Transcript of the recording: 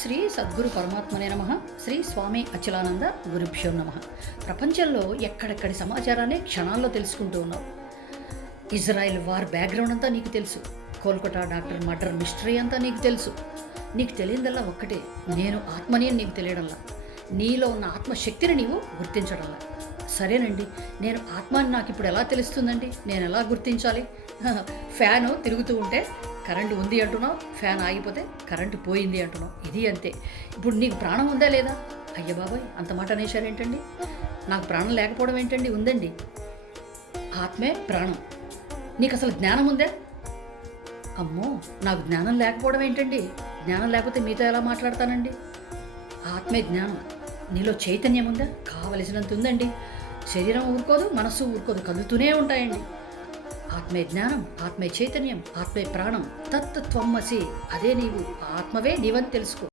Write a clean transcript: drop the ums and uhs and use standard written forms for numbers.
శ్రీ సద్గురు పరమాత్మనే నమః. శ్రీ స్వామి అచలానంద గురుభ్యో నమః. ప్రపంచంలో ఎక్కడెక్కడి సమాచారాన్ని క్షణాల్లో తెలుసుకుంటూ ఉన్నావు. ఇజ్రాయెల్ వార్ బ్యాక్గ్రౌండ్ అంతా నీకు తెలుసు. కోల్కతా డాక్టర్ మర్డర్ మిస్టరీ అంతా నీకు తెలుసు. నీకు తెలియదల్లా ఒక్కటే, నేను ఆత్మని అని నీకు తెలియడంలా, నీలో ఉన్న ఆత్మశక్తిని నీవు గుర్తించడంలా. సరేనండి, నేను ఆత్మ అని నాకు ఇప్పుడు ఎలా తెలుస్తుందండి, నేను ఎలా గుర్తించాలి? ఫ్యాను తిరుగుతూ ఉంటే కరెంటు ఉంది అంటున్నావు, ఫ్యాన్ ఆగిపోతే కరెంటు పోయింది అంటున్నావు. ఇది అంతే. ఇప్పుడు నీకు ప్రాణం ఉందా లేదా? అయ్య బాబాయ్, అంత మాట అనేశారేంటండి? నాకు ప్రాణం లేకపోవడం ఏంటండి? ఉందండి. ఆత్మే ప్రాణం. నీకు అసలు జ్ఞానం ఉందా? అమ్మో, నాకు జ్ఞానం లేకపోవడం ఏంటండి? జ్ఞానం లేకపోతే మీతో ఎలా మాట్లాడతానండి? ఆత్మే జ్ఞానం. నీలో చైతన్యం ఉందా? కావలసినంత ఉందండి. శరీరం ఊరుకోదు, మనస్సు ఊరుకోదు, కదులుతూనే ఉంటాయండి. ఆత్మే జ్ఞానం, ఆత్మే చైతన్యం, ఆత్మే ప్రాణం. తత్ త్వమసి. అదే నీవు. ఆత్మవే నీవని తెలుసుకో.